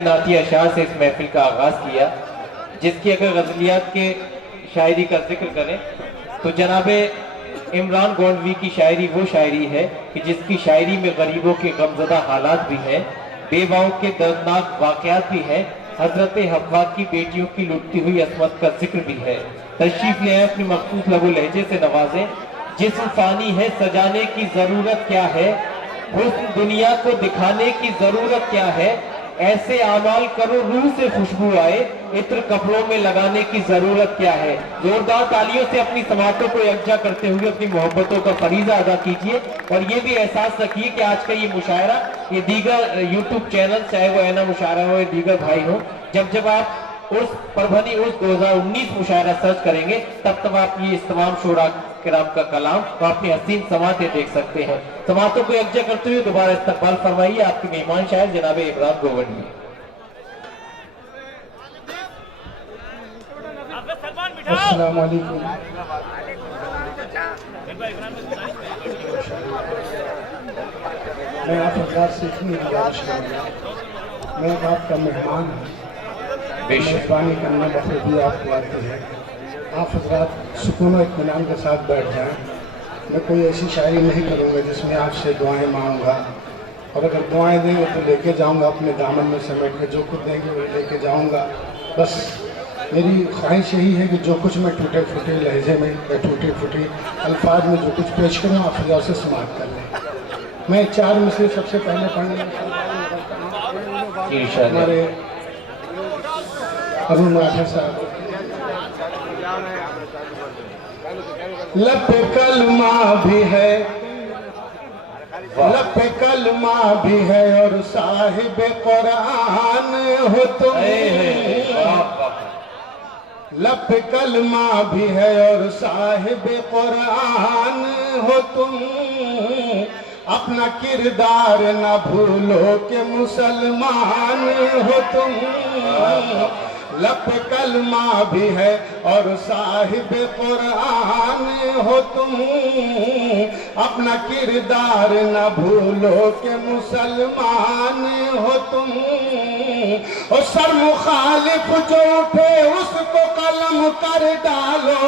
नाती अशार से इस महफिल का आगाज किया, जिसकी अगर गजलियात के शायरी का जिक्र करें तो जनाबे इमरान गोंडवी की शायरी वो शायरी है कि जिसकी शायरी में गरीबों के गमज़दा हालात भी हैं, बेवाओं के दर्दनाक वाक़यात भी हैं, हजरत हव्वा की बेटियों की लुटती हुई असमत का जिक्र भी है। तशरीफ ले आए, अपनी मखसूस लबो लहजे से नवाजें। जिस्म फानी है, सजाने की जरूरत क्या है, हुस्न दुनिया को दिखाने की जरूरत क्या है, ऐसे आमाल करो रूह से खुशबू आए, इत्र कपड़ों में लगाने की जरूरत क्या है। जोरदार तालियों से अपनी समातों को यकजा करते हुए अपनी मोहब्बतों का फरीजा अदा कीजिए और ये भी एहसास रखिए कि आज का ये मुशायरा, ये दीगर यूट्यूब चैनल, चाहे वो ऐना मुशायरा हो या दीगर भाई हो, जब आप उस परभनी उस 2019 मुशायरा सर्च करेंगे तब आप ये इस तमाम शोरा किराम का कलाम और अपनी हसीन समातें देख सकते हैं। समातों को यकजा करते हुए दोबारा इस्तकबाल फरमाइए आपके मेहमान शायर जनाब इमरान गोंडवी। अस्सलाम वालेकुम। मैं आप हज़रात से इतनी गुजारिश करूँगा, मैं आपका मेहमान हूँ, मेज़बानी करना बखूबी आपको आती है। आप हज़रात सुकून और इत्मीनान के साथ बैठ जाएं। मैं कोई ऐसी शायरी नहीं करूँगा जिसमें आपसे दुआएं मांगूंगा, और अगर दुआएं देंगे तो लेके जाऊँगा अपने दामन में समेट के, जो कुछ देंगे वो लेके जाऊँगा। बस मेरी ख्वाहिश यही है कि जो कुछ मैं टूटे फूटे लहजे में या टूटे फूटे अल्फाज में जो कुछ पेश करूँ आप हज़रात से समाप्त कर लें। मैं 4 में से सबसे पहले पढ़ने हमारे अबू मराठा साहब। लब कलमा भी है, लब कलमा भी है और साहिब कुरान हो तुम। लब कलमा भी है और साहिब कुरान हो तुम, अपना किरदार न भूलो कि मुसलमान हो तुम। लब कलमा भी है और साहिब कुरान हो तुम, अपना किरदार न भूलो कि मुसलमान हो तुम। और सर मुखालिफ जो उठे उसको कलम कर डालो,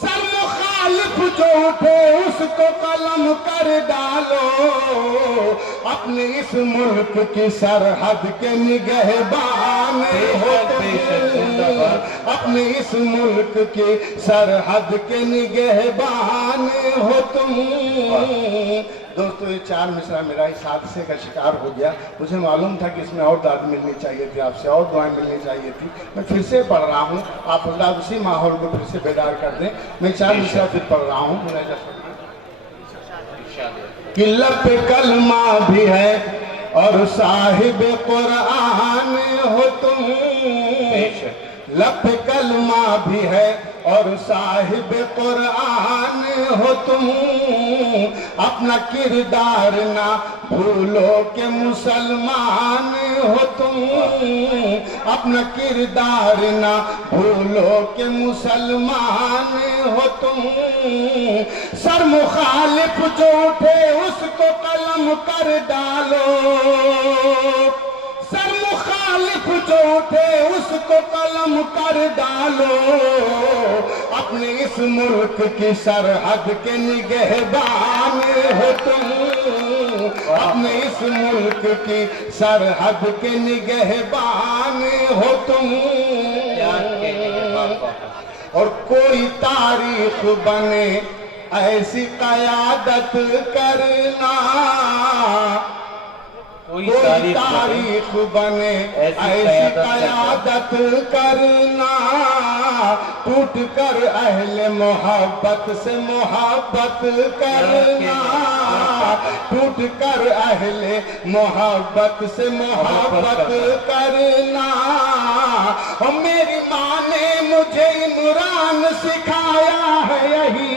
सर मुखालिफ जो उठे उसको कलम कर डालो, अपने इस मुल्क की सरहद के निगहबान हो तुम। अपने इस मुल्क की सरहद के निगहबान हो तुम। दोस्तों ये 4 मिसरा मेरा इस हादसे का शिकार हो गया। मुझे मालूम था कि इसमें और दाद मिलनी चाहिए थी, आपसे और दुआएं मिलनी चाहिए थी। मैं फिर से पढ़ रहा हूँ, आप अल्लाह उसी माहौल को फिर से बेदार कर दें। मैं 4 मिसरा फिर पढ़ रहा हूँ। कि लब कलमा भी है और साहिब कुरान हो तुम। लब कलमा भी है और साहिब कुरान हो तुम, अपना किरदार ना भूलो कि मुसलमान हो तुम। अपना किरदार ना भूलो कि मुसलमान हो तुम। सर मुखालिफ जो उठे उसको कलम कर डालो, सर मुखालिफ जो उठे उसको कलम कर डालो, अपने इस मुल्क की सरहद के निगहबान हो तुम। अपने इस मुल्क की सरहद के निगहबान हो तुम। और कोई तारीख बने ऐसी क़यादत करना, कोई तारीख बने ऐसी क़यादत करना, टूट कर अहले मोहब्बत से मोहब्बत करना, टूट कर अहले मोहब्बत से मोहब्बत करना। और मेरी माँ ने मुझे इमरान सिखाया है यही,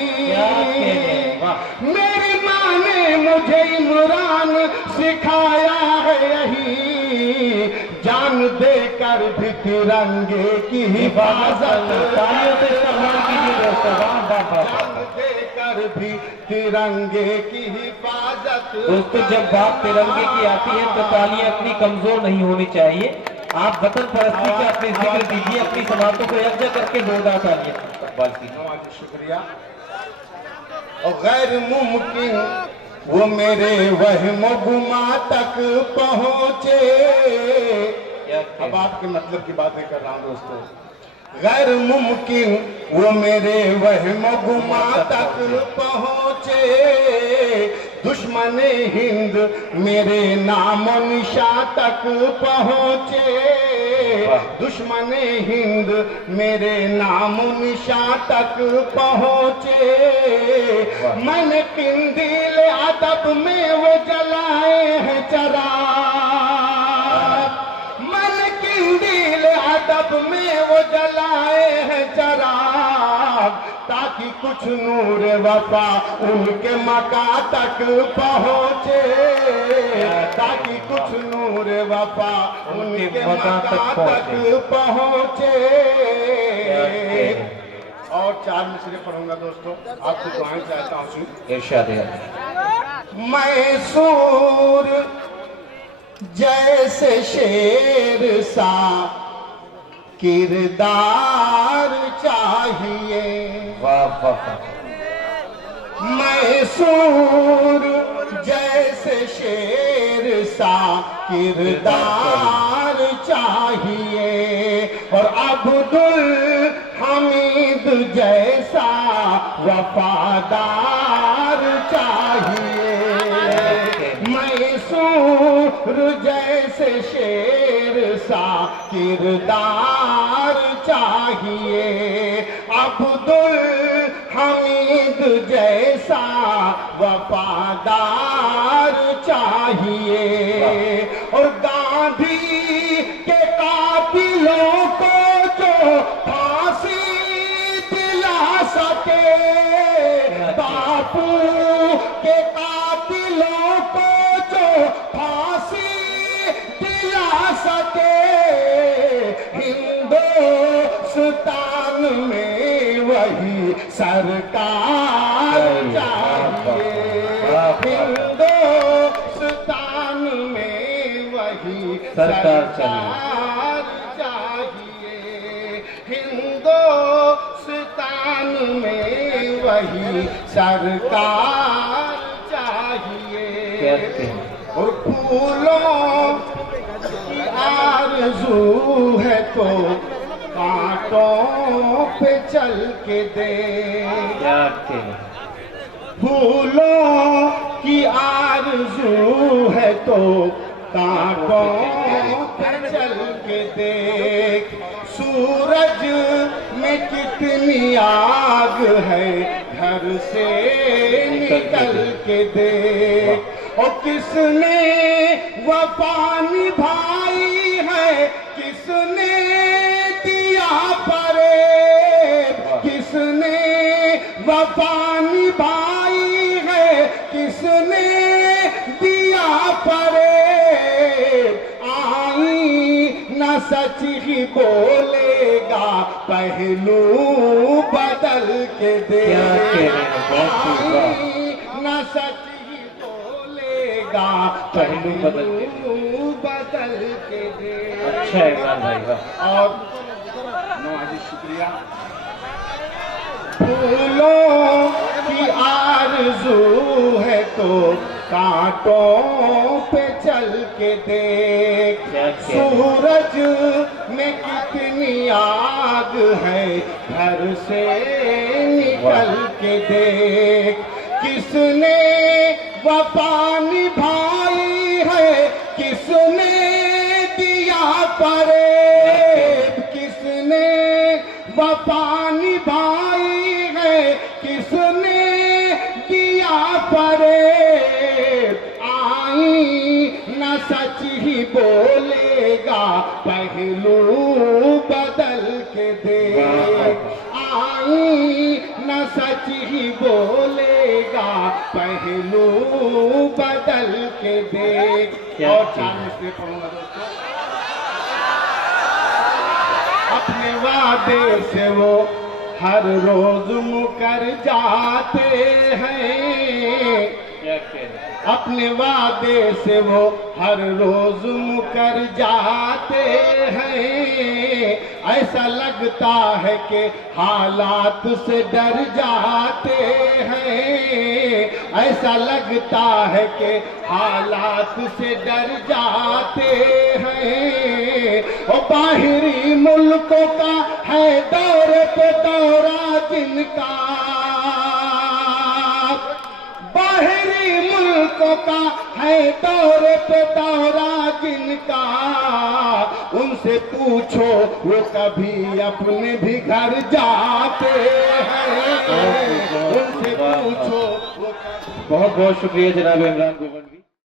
मेरी माँ ने मुझे इमरान सिखाया है यही, जान देकर भी तिरंगे की हिफाजत, जान देकर پر بھی ترنگے کی حفاظت دوستو جب بات ترنگے کی آتی ہے تو تالیاں اپنی کمزور نہیں ہونی چاہیے. آپ وطن پرستی کا اپنے ذکر دیجیے, اپنی سماعتوں کو یکجا کر کے زوردار تالیاں استقبال کیجیے. شکریہ. اور غیر ممکن وہ میرے وہم و گما تک پہنچے. اب آپ کے مطلب کی باتیں کر رہا ہوں دوستو. غیر ممکن وہ میرے وہم و گما تک پہنچے. دشمن ہند میرے نام و نشاں تک پہنچے. دشمن ہند میرے نام و نشاں تک پہنچے. میں نے قندیل ادب میں وہ جلائے ہیں چراغ. میں نے قندیل ادب میں وہ جلائے ہیں چراغ, تاکہ کچھ نور وفا ان کے مکان تک پہنچے. تاکہ کچھ نور وفا ان کے مکان تک پہنچے. اور 4 مصرے پڑھوں گا دوستو, آپ کو دعائیں چاہتا ہوں. ارشاد ہے. میسور جیسے شیر سا کردار چاہیے. واہ واہ. میسور جیسے شیر سا کردار چاہیے. اور عبد الحمید جیسا وفادار چاہیے. میسور جیسے شیر سا کردار چاہیے. عبد الحمید جیسا وفادار چاہیے. اور گاندھی کے قاتلوں کو جو پھانسی دلا سکے, باپو کے قاتلوں کو جو پھانسی دلا سکے. ہندوستان میں وہی سرکار چاہیے. ہندوستان میں وہی سرکار چاہیے. ہندوستان میں وہی سرکار چاہیے. اور پھولوں کی آرزو ہے تو کانٹوں پہ چل کے دے. پھولوں کی آرزو ہے تو کانٹوں پہ چل کے دیکھ. سورج میں کتنی آگ ہے گھر سے نکل کے دیکھ. اور کس نے وفا نبھائی ہے, کس نے دیا فریب. کس نے وفا نبھائی ہے, کس نے دیا فریب. آئینہ سچ ہی بولے گا, پہلو بدل کے دے. آئینہ سچ ہی بولے گا, پہلو بدل کے دے. اچھا ہے عمران بھائی. اور نوازی شکریہ. پھولوں کی آرزو ہے تو کانٹوں پہ چل کے دیکھ. سورج میں کتنی آگ ہے گھر سے نکل کے دیکھ. کس نے وفا نبھائی ہے, کس نے دیا فریب. کس نے وفا نبھائی ہے, کس نے دیا فریب. آئینہ سچ ہی بولے گا, پہلو بدل کے دے. آئینہ سچ ہی بولے گا, پہلو بدل کے دے. اور 4 مصرے پڑھوں گا دوستو. اپنے وعدے سے وہ ہر روز مکر جاتے ہیں، کیا کہہ رہے ہیں؟ اپنے وعدے سے وہ ہر روز مکر جاتے ہیں، ایسا لگتا ہے کہ حالات سے ڈر جاتے ہیں، ایسا لگتا ہے کہ حالات سے ڈر جاتے ہیں۔ اور باہری ملکوں کا ہے دور پہ دورہ جن کا، باہری ملکوں کا ہے دور پہ دورہ جن کا، ان سے پوچھو وہ کبھی اپنے بھی گھر جاتے ہیں، ان سے پوچھو وہ کبھی۔ بہت بہت شکریہ جناب عمران گوونڈوی۔